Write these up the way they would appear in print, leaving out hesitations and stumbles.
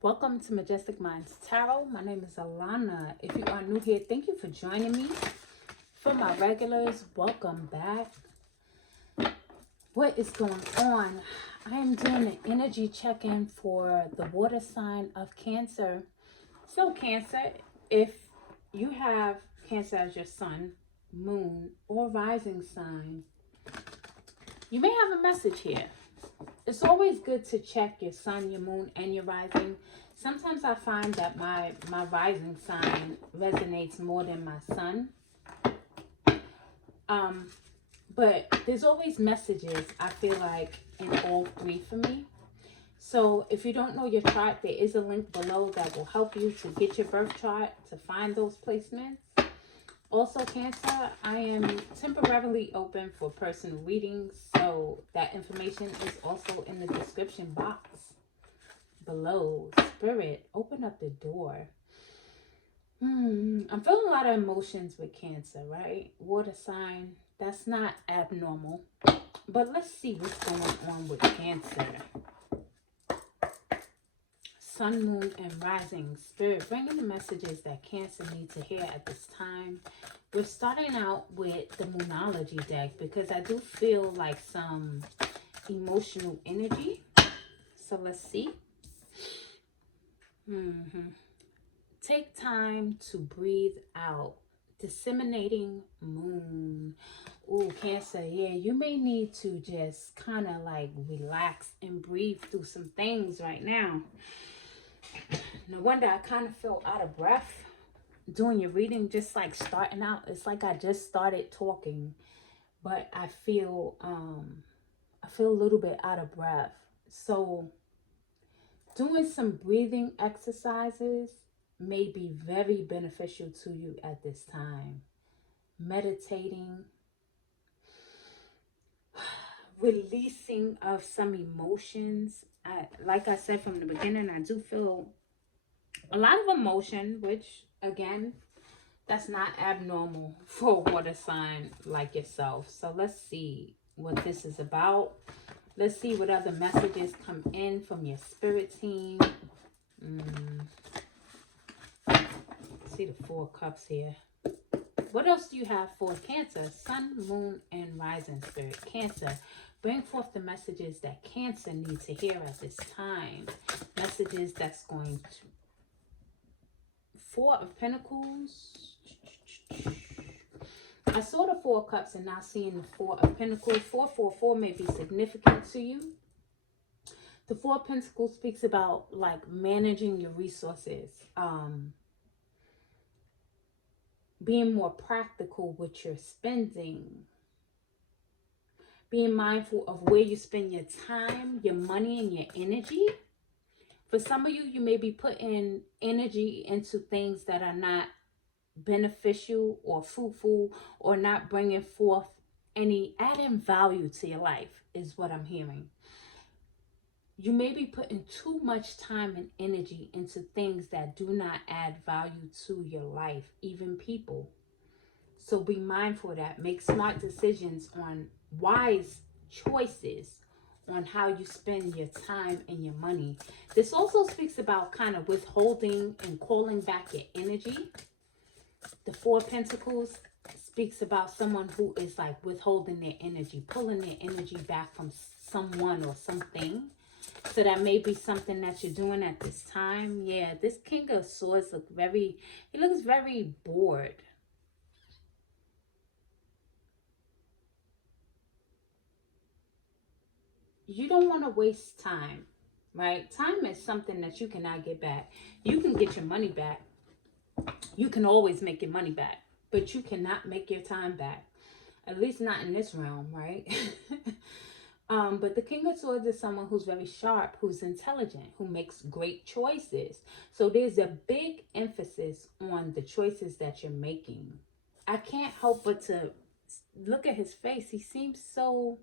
Welcome to Majestic Minds Tarot. My name is Alana. If you are new here, thank you for joining me. For my regulars, welcome back. What is going on? I am doing an energy check-in for the water sign of Cancer. So Cancer, if you have Cancer as your sun, moon, or rising sign, you may have a message here. It's always good to check your sun, your moon, and your rising. Sometimes I find that my rising sign resonates more than my sun. But there's always messages, I feel like, in all three for me. So if you don't know your chart, there is a link below that will help you to get your birth chart, to find those placements. Also, Cancer, I am temporarily open for personal readings, so that information is also in the description box below. Spirit, open up the door. I'm feeling a lot of emotions with Cancer, right? Water sign, that's not abnormal. But let's see what's going on with Cancer. Sun, moon, and rising. Spirit, bringing the messages that Cancer needs to hear at this time. We're starting out with the Moonology deck because I do feel like some emotional energy. So let's see. Take time to breathe out. Disseminating moon. Ooh, Cancer, yeah, you may need to just kind of like relax and breathe through some things right now. No wonder I kind of feel out of breath doing your reading, just like starting out. It's like I just started talking, but I feel a little bit out of breath. So doing some breathing exercises may be very beneficial to you at this time. Meditating, releasing of some emotions. Like I said from the beginning, I do feel a lot of emotion, which again, that's not abnormal for a water sign like yourself. So let's see what this is about. Let's see what other messages come in from your spirit team. See the 4 cups here. What else do you have for Cancer? Sun, moon, and rising. Spirit. Cancer, bring forth the messages that Cancer needs to hear at this time. Messages that's going to... 4 of Pentacles. I saw the 4 cups and now seeing the 4 of Pentacles. 444 may be significant to you. The 4 of Pentacles speaks about like managing your resources. Being more practical with your spending. Being mindful of where you spend your time, your money, and your energy. For some of you, you may be putting energy into things that are not beneficial or fruitful or not bringing forth any adding value to your life is what I'm hearing. You may be putting too much time and energy into things that do not add value to your life, even people. So be mindful of that. Make smart decisions on wise choices on how you spend your time and your money. This also speaks about kind of withholding and calling back your energy. The 4 of Pentacles speaks about someone who is like withholding their energy, pulling their energy back from someone or something. So that may be something that you're doing at this time. Yeah, this King of Swords looks very bored. You don't want to waste time, right? Time is something that you cannot get back. You can get your money back. You can always make your money back, but you cannot make your time back. At least not in this realm, right? But the King of Swords is someone who's very sharp, who's intelligent, who makes great choices. So there's a big emphasis on the choices that you're making. I can't help but to look at his face. He seems so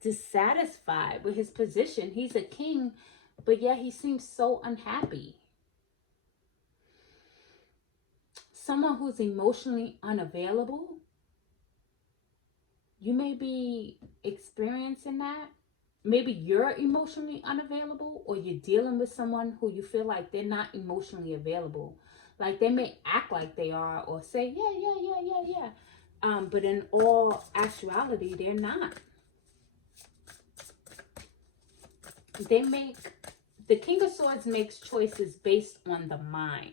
dissatisfied with his position. He's a king, but yet he seems so unhappy. Someone who's emotionally unavailable. You may be experiencing that. maybe you're emotionally unavailable, or you're dealing with someone who you feel like they're not emotionally available. Like they may act like they are or say, yeah, yeah, yeah, yeah, yeah. But in all actuality, they're not. They make, the King of Swords makes choices based on the mind.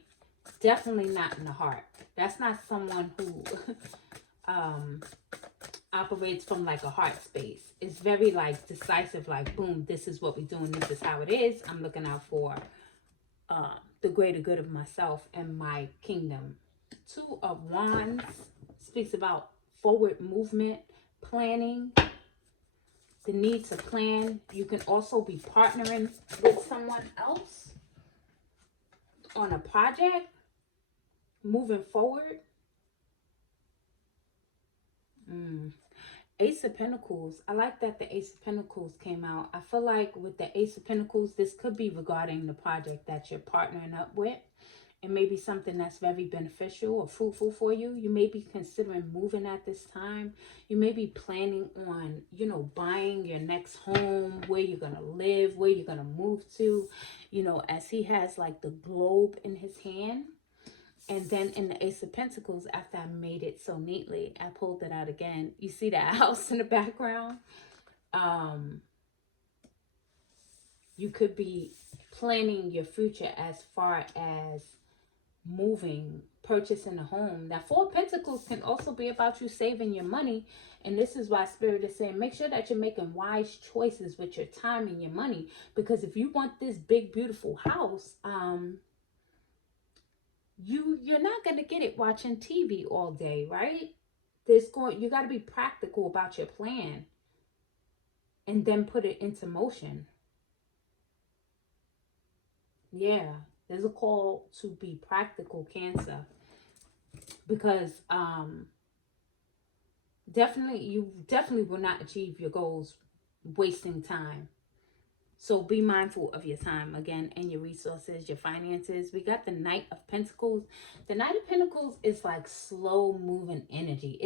Definitely not in the heart. That's not someone who um operates from like a heart space. It's very like decisive, like boom, this is what we're doing, this is how it is. I'm looking out for the greater good of myself and my kingdom. Two of Wands speaks about forward movement, planning, the need to plan. You can also be partnering with someone else on a project, moving forward. Ace of Pentacles. I like that the Ace of Pentacles came out. I feel like with the Ace of Pentacles, this could be regarding the project that you're partnering up with. It may be something that's very beneficial or fruitful for you. You may be considering moving at this time. You may be planning on, you know, buying your next home, where you're going to live, where you're going to move to, you know, as he has like the globe in his hand. And then in the Ace of Pentacles, after I made it so neatly, I pulled it out again. You see that house in the background? You could be planning your future as far as moving, purchasing a home. That Four of Pentacles can also be about you saving your money. And this is why Spirit is saying, make sure that you're making wise choices with your time and your money. Because if you want this big, beautiful house, you're not going to get it watching TV all day, right? You got to be practical about your plan and then put it into motion. Yeah, there's a call to be practical, Cancer, because you definitely will not achieve your goals wasting time. So be mindful of your time again, and your resources, your finances. We got the Knight of Pentacles. The Knight of Pentacles is like slow moving energy.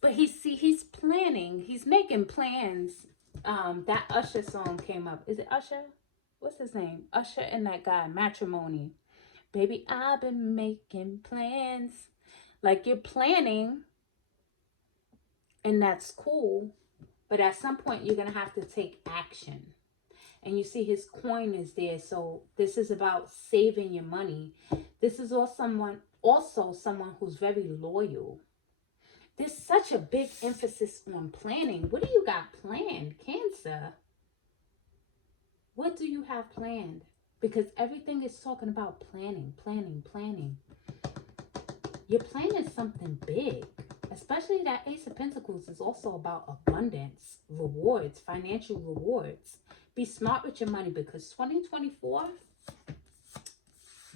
But he's planning, he's making plans. That Usher song came up. Is it Usher? What's his name? Usher and that guy, Matrimony. Baby, I've been making plans. Like you're planning, and that's cool. But at some point, you're going to have to take action. And you see his coin is there. So this is about saving your money. This is also someone who's very loyal. There's such a big emphasis on planning. What do you got planned, Cancer? What do you have planned? Because everything is talking about planning, planning, planning. You're planning something big. Especially that Ace of Pentacles is also about abundance, rewards, financial rewards. Be smart with your money, because 2024,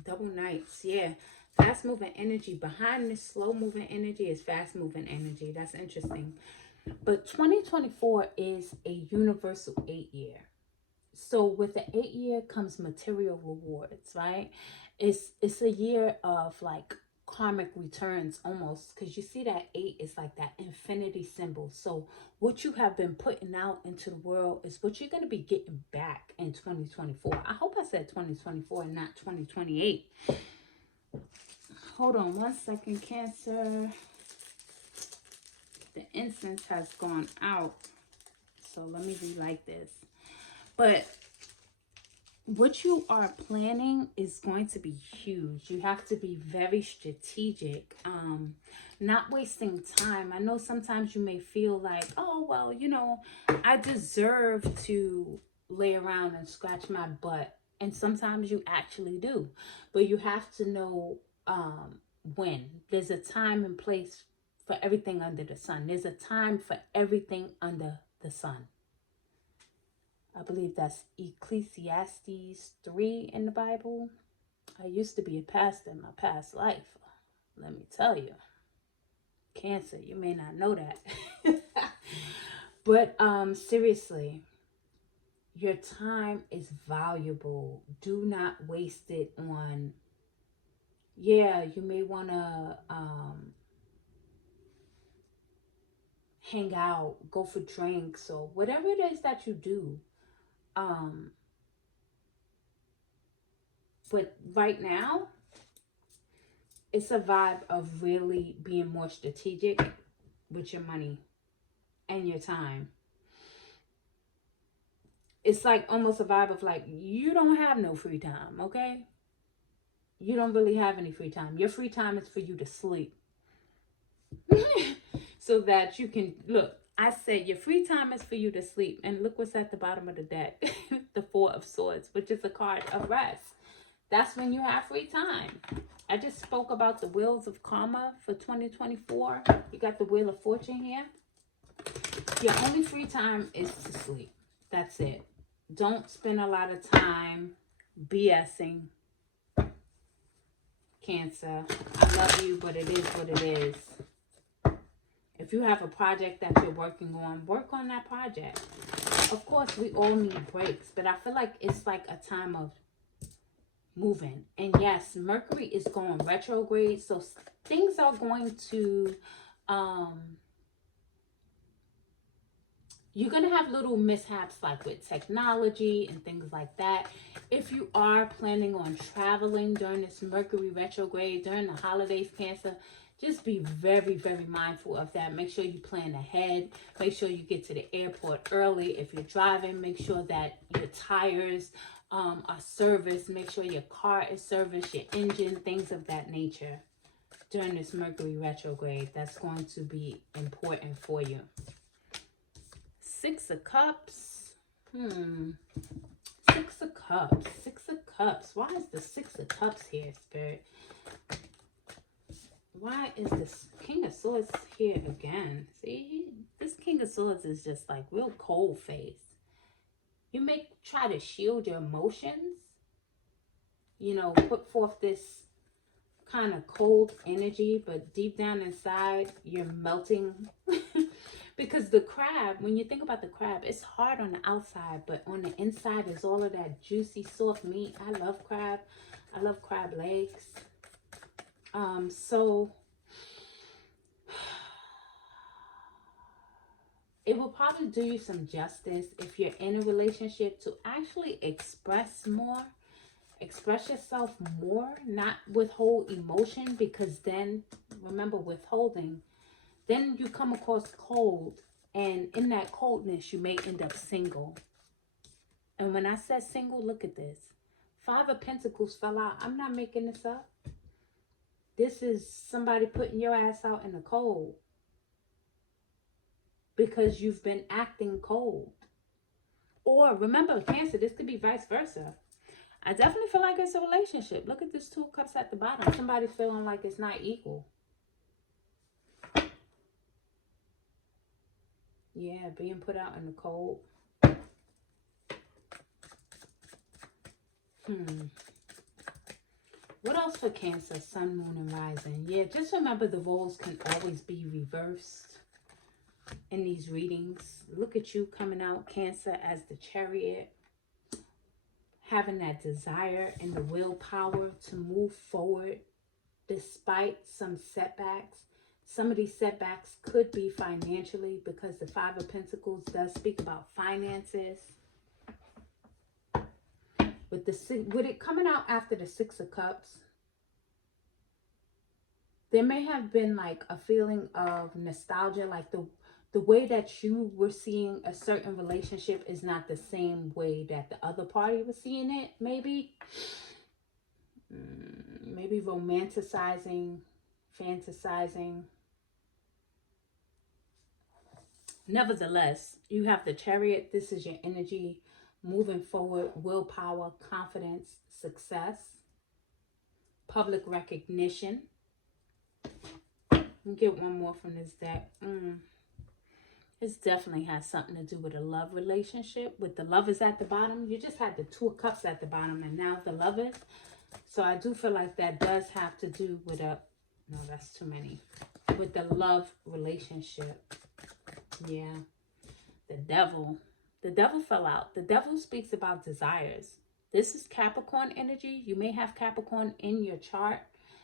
double Knights, yeah. Fast moving energy. Behind this slow moving energy is fast moving energy. That's interesting. But 2024 is a universal 8-year. So with the 8-year comes material rewards, right? It's a year of like karmic returns almost, because you see that 8 is like that infinity symbol. So what you have been putting out into the world is what you're going to be getting back in 2024. I hope I said 2024 and not 2028. Hold on one second, Cancer. The incense has gone out, so let me relight this. But what you are planning is going to be huge. You have to be very strategic, not wasting time. I know sometimes you may feel like, oh, well, you know, I deserve to lay around and scratch my butt. And sometimes you actually do. But you have to know when. There's a time and place for everything under the sun. There's a time for everything under the sun. I believe that's Ecclesiastes 3 in the Bible. I used to be a pastor in my past life. Let me tell you. Cancer, you may not know that. But seriously, your time is valuable. Do not waste it on, yeah, you may want to hang out, go for drinks, or whatever it is that you do. Um, but right now, it's a vibe of really being more strategic with your money and your time. It's like almost a vibe of like, you don't have no free time, okay? You don't really have any free time. Your free time is for you to sleep. So that you can look. I said your free time is for you to sleep. And look what's at the bottom of the deck. The Four of Swords, which is a card of rest. That's when you have free time. I just spoke about the wheels of karma for 2024. You got the Wheel of Fortune here. Your only free time is to sleep. That's it. Don't spend a lot of time BSing. Cancer, I love you, but it is what it is. If you have a project that you're working on, work on that project. Of course, we all need breaks, but I feel like it's like a time of moving. And yes, Mercury is going retrograde, so things are going to you're going to have little mishaps like with technology and things like that. If you are planning on traveling during this Mercury retrograde, during the holidays, Cancer, just be very, very mindful of that. Make sure you plan ahead. Make sure you get to the airport early. If you're driving, make sure that your tires are serviced. Make sure your car is serviced, your engine, things of that nature. During this Mercury retrograde, that's going to be important for you. Six of Cups. Six of Cups. Six of Cups. Why is the Six of Cups here, Spirit? Why is this King of Swords here again? See, this King of Swords is just like real cold face. You may try to shield your emotions. You know, put forth this kind of cold energy, but deep down inside, you're melting. Because the crab, when you think about the crab, it's hard on the outside, but on the inside is all of that juicy, soft meat. I love crab. I love crab legs. So it will probably do you some justice if you're in a relationship to actually express more. Express yourself more, not withhold emotion, because then, remember, withholding, then you come across cold, and in that coldness, you may end up single. And when I said single, look at this. Five of Pentacles fell out. I'm not making this up. This is somebody putting your ass out in the cold because you've been acting cold. Or remember, Cancer, this could be vice versa. I definitely feel like it's a relationship. Look at this Two of Cups at the bottom. Somebody's feeling like it's not equal. Yeah, being put out in the cold. What else for Cancer? Sun, Moon, and Rising. Yeah, just remember the roles can always be reversed in these readings. Look at you coming out, Cancer, as the Chariot. Having that desire and the willpower to move forward despite some setbacks. Some of these setbacks could be financially because the Five of Pentacles does speak about finances. With it coming out after the Six of Cups, there may have been like a feeling of nostalgia, like the way that you were seeing a certain relationship is not the same way that the other party was seeing it, maybe. Maybe romanticizing, fantasizing. Nevertheless, you have the Chariot. This is your energy moving forward, willpower, confidence, success, public recognition. Let me get one more from this deck. This definitely has something to do with a love relationship. With the Lovers at the bottom, you just had the Two of Cups at the bottom and now the Lovers. So I do feel like that does have to do with no, that's too many. With the love relationship. Yeah. The Devil. The Devil fell out. The Devil speaks about desires. This is Capricorn energy. You may have Capricorn in your chart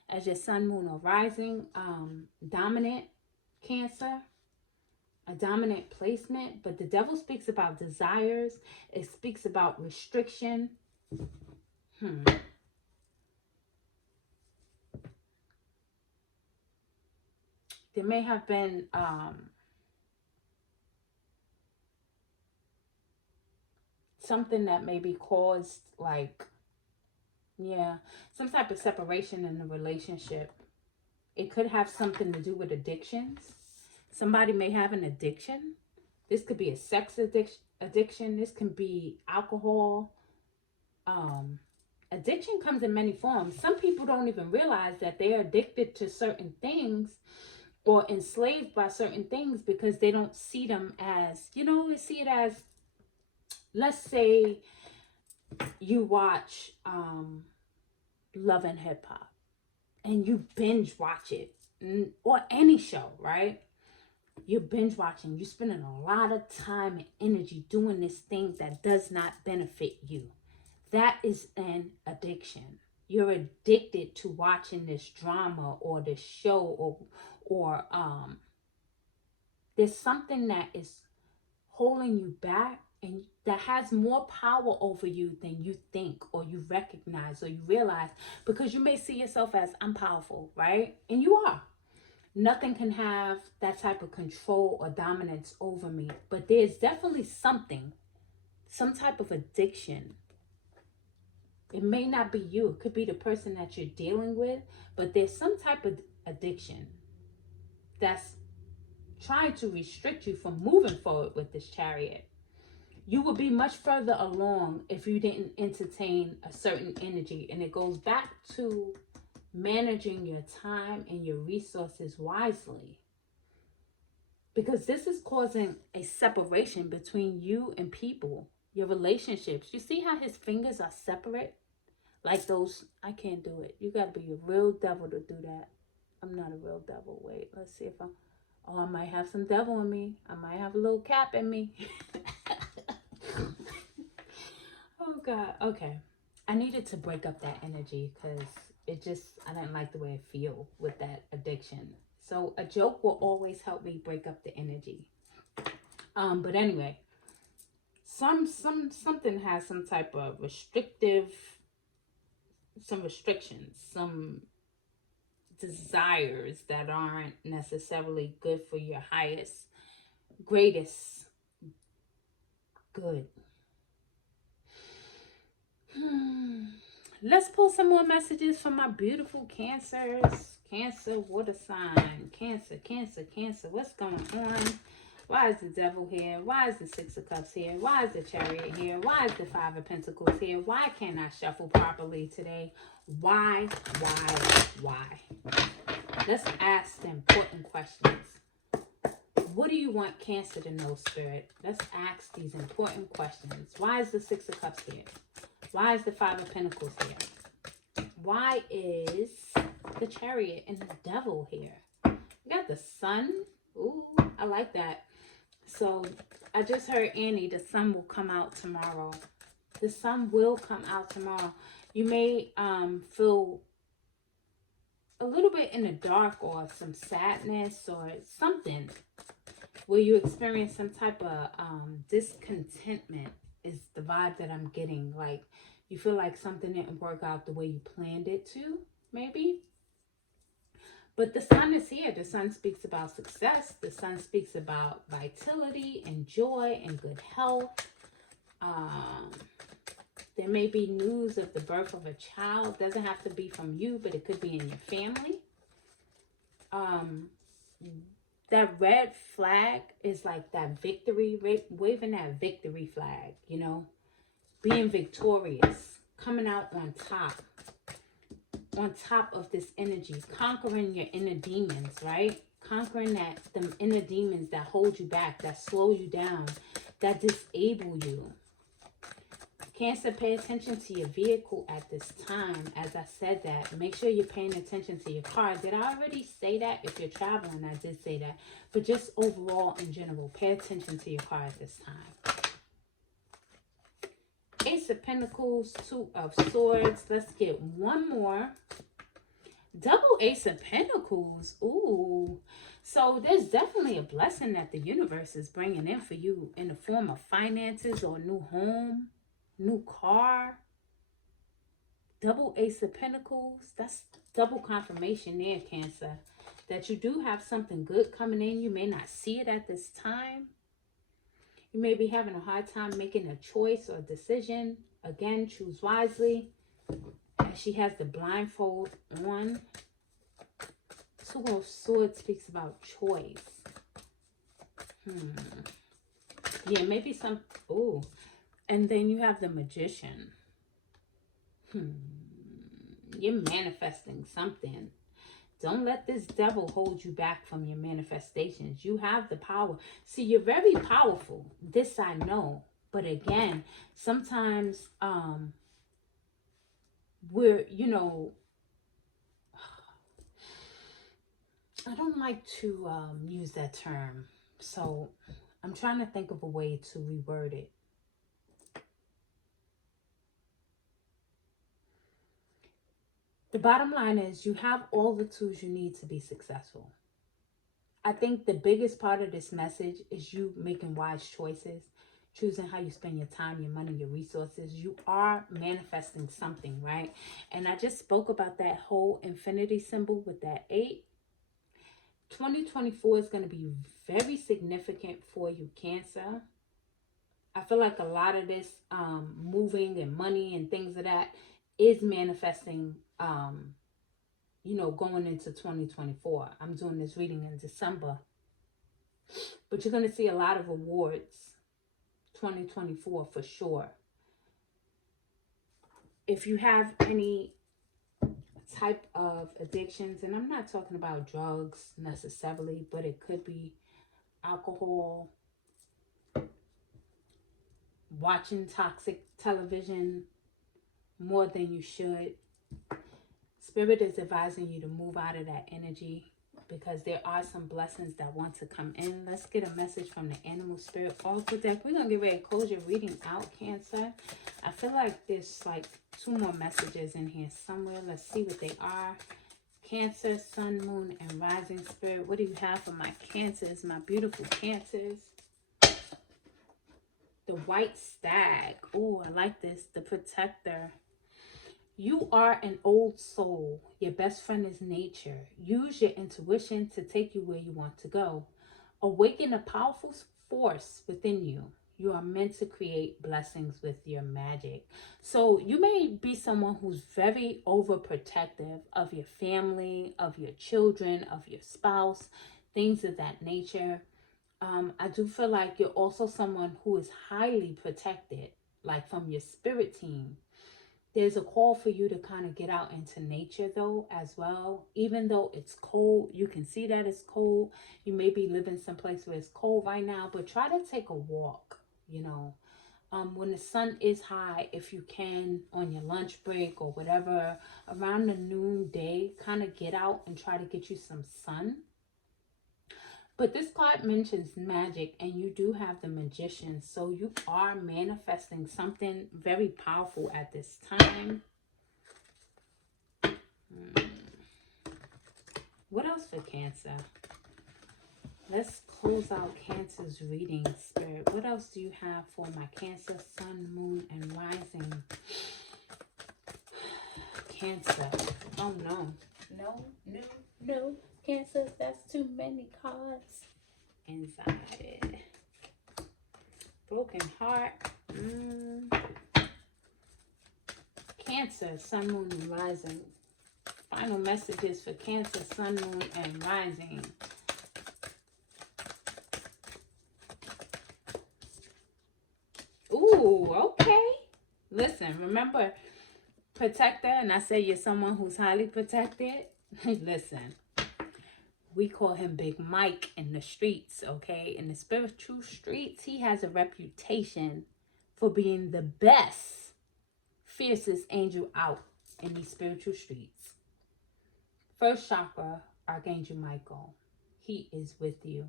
as your Sun, Moon, or Rising. Dominant Cancer. a dominant placement, but the devil speaks about desires. It speaks about restriction. There may have been something that maybe caused, like, yeah, some type of separation in the relationship. It could have something to do with addictions. Somebody may have an addiction. This could be a sex addiction. This can be alcohol. Addiction comes in many forms. Some people don't even realize that they're addicted to certain things or enslaved by certain things because they don't see them as, they see it as, let's say you watch Love and Hip Hop and you binge watch it, or any show, right? You're binge watching, you're spending a lot of time and energy doing this thing that does not benefit you. That is an addiction. You're addicted to watching this drama or this show, or there's something that is holding you back and that has more power over you than you think or you recognize or you realize, because you may see yourself as, I'm powerful, right? And you are. Nothing can have that type of control or dominance over me. But there's definitely something, some type of addiction. It may not be you. It could be the person that you're dealing with. But there's some type of addiction that's trying to restrict you from moving forward with this Chariot. You would be much further along if you didn't entertain a certain energy. And it goes back to managing your time and your resources wisely, because this is causing a separation between you and people, your relationships. You see how his fingers are separate, like those. I can't do it. You got to be a real devil to do that. I'm not a real devil. Wait, let's see if I might have some devil in me. I might have a little cap in me. Oh God. Okay, I needed to break up that energy because I didn't like the way I feel with that addiction. So a joke will always help me break up the energy. But anyway, something has some type of some restrictions, some desires that aren't necessarily good for your highest, greatest good. Let's pull some more messages from my beautiful Cancers. Cancer, water sign. Cancer, Cancer, Cancer. What's going on? Why is the devil here? Why is the Six of Cups here? Why is the Chariot here? Why is the Five of Pentacles here? Why can't I shuffle properly today? Why? Let's ask the important questions. What do you want Cancer to know, Spirit? Let's ask these important questions. Why is the Six of Cups here? Why is the Five of Pentacles here? Why is the Chariot and the Devil here? We got the Sun. Ooh, I like that. So I just heard Annie, the sun will come out tomorrow. The sun will come out tomorrow. You may feel a little bit in the dark or some sadness or something where you experience some type of discontentment is the vibe that I'm getting. Like you feel like something didn't work out the way you planned it to, maybe. But the sun is here. The sun speaks about success. The sun speaks about vitality and joy and good health. There may be news of the birth of a child. Doesn't have to be from you, but it could be in your family. That red flag is like that victory, waving that victory flag, you know, being victorious, coming out on top of this energy, conquering your inner demons, right? Conquering them inner demons that hold you back, that slow you down, that disable you. Cancer, pay attention to your vehicle at this time. As I said that, make sure you're paying attention to your car. Did I already say that? If you're traveling, I did say that. But just overall, in general, pay attention to your car at this time. Ace of Pentacles, Two of Swords. Let's get one more. Double Ace of Pentacles. Ooh. So there's definitely a blessing that the universe is bringing in for you in the form of finances or a new home, new car. Double Ace of Pentacles. That's double confirmation there, Cancer. That you do have something good coming in. You may not see it at this time. You may be having a hard time making a choice or decision. Again, choose wisely. And she has the blindfold on. Two of Swords speaks about choice. Yeah, maybe some... Oh. And then you have the Magician. You're manifesting something. Don't let this devil hold you back from your manifestations. You have the power. See, you're very powerful. This I know. But again, sometimes we're, you know, I don't like to use that term. So I'm trying to think of a way to reword it. The bottom line is you have all the tools you need to be successful. I think the biggest part of this message is you making wise choices, choosing how you spend your time, your money, your resources. You are manifesting something, right? And I just spoke about that whole infinity symbol with that 8. 2024 is going to be very significant for you, Cancer. I feel like a lot of this moving and money and things of that is manifesting, you know, going into 2024. I'm doing this reading in December. But you're going to see a lot of awards 2024 for sure. If you have any type of addictions, and I'm not talking about drugs necessarily, but it could be alcohol, watching toxic television more than you should. Spirit is advising you to move out of that energy because there are some blessings that want to come in. Let's get a message from the Animal Spirit Oracle deck. We're going to get ready to close your reading out, Cancer. I feel like there's like 2 more messages in here somewhere. Let's see what they are. Cancer, Sun, Moon, and Rising Spirit. What do you have for my Cancers, my beautiful Cancers? The White Stag. Oh, I like this. The Protector. You are an old soul. Your best friend is nature. Use your intuition to take you where you want to go. Awaken a powerful force within you. You are meant to create blessings with your magic. So you may be someone who's very overprotective of your family, of your children, of your spouse, things of that nature. I do feel like you're also someone who is highly protected, like from your spirit team. There's a call for you to kind of get out into nature though as well. Even though it's cold, you can see that it's cold. You may be living someplace where it's cold right now, but try to take a walk, you know. When the sun is high, if you can, on your lunch break or whatever, around the noonday, kind of get out and try to get you some sun. But this card mentions magic, and you do have the Magician. So you are manifesting something very powerful at this time. What else for Cancer? Let's close out Cancer's reading, Spirit. What else do you have for my Cancer, Sun, Moon, and Rising? Cancer. Oh, no. No. Cancer, that's too many cards. Anxiety. Broken heart. Cancer, Sun, Moon, and Rising. Final messages for Cancer, Sun, Moon, and Rising. Ooh, okay. Listen, remember, protector, and I say you're someone who's highly protected. Listen, we call him Big Mike in the streets, okay? In the spiritual streets, he has a reputation for being the best, fiercest angel out in these spiritual streets. First chakra, Archangel Michael. He is with you.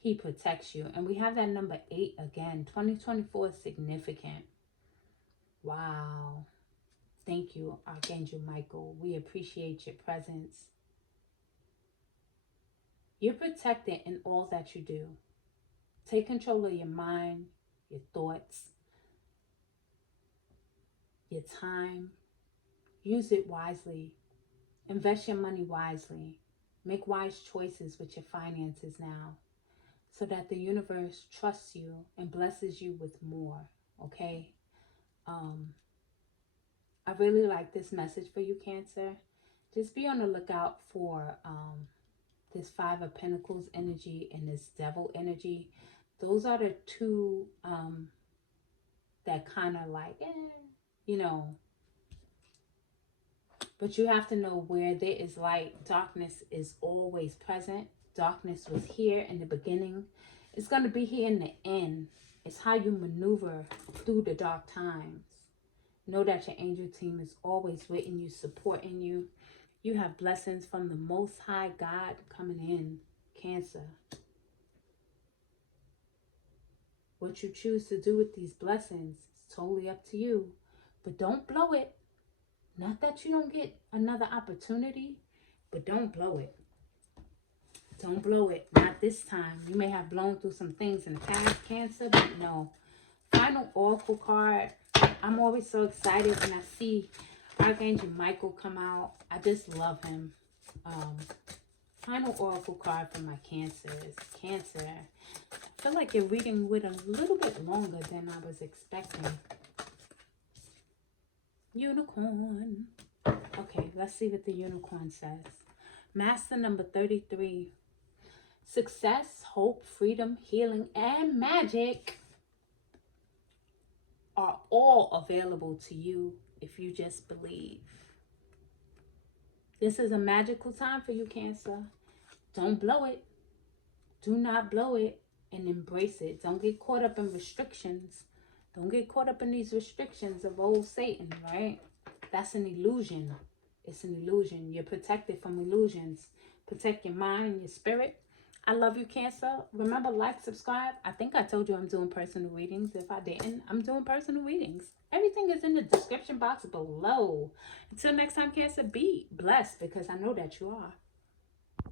He protects you. And we have that number 8 again. 2024 is significant. Wow. Thank you, Archangel Michael. We appreciate your presence. You're protected in all that you do. Take control of your mind, your thoughts, your time. Use it wisely. Invest your money wisely. Make wise choices with your finances now so that the universe trusts you and blesses you with more, okay? I really like this message for you, Cancer. Just be on the lookout for this Five of Pentacles energy and this Devil energy. Those are the two that kind of like, you know, but you have to know where there is light, darkness is always present. Darkness was here in the beginning. It's going to be here in the end. It's how you maneuver through the dark times. Know that your angel team is always with you, supporting you. You have blessings from the Most High God coming in, Cancer. What you choose to do with these blessings is totally up to you. But don't blow it. Not that you don't get another opportunity, but don't blow it. Don't blow it. Not this time. You may have blown through some things in the past, Cancer, but no. Final Oracle card. I'm always so excited when I see Archangel Michael come out. I just love him. Final Oracle card for my Cancers. Cancer. I feel like your reading went a little bit longer than I was expecting. Unicorn. Okay, let's see what the unicorn says. Master number 33. Success, hope, freedom, healing, and magic are all available to you if you just believe. This is a magical time for you, Cancer. Don't blow it. Do not blow it, and embrace it. Don't get caught up in restrictions. Don't get caught up in these restrictions of old Satan, right? That's an illusion. It's an illusion. You're protected from illusions. Protect your mind and your spirit. I love you, Cancer. Remember, like, subscribe. I think I told you I'm doing personal readings. If I didn't, I'm doing personal readings. Everything is in the description box below. Until next time, Cancer, be blessed because I know that you are.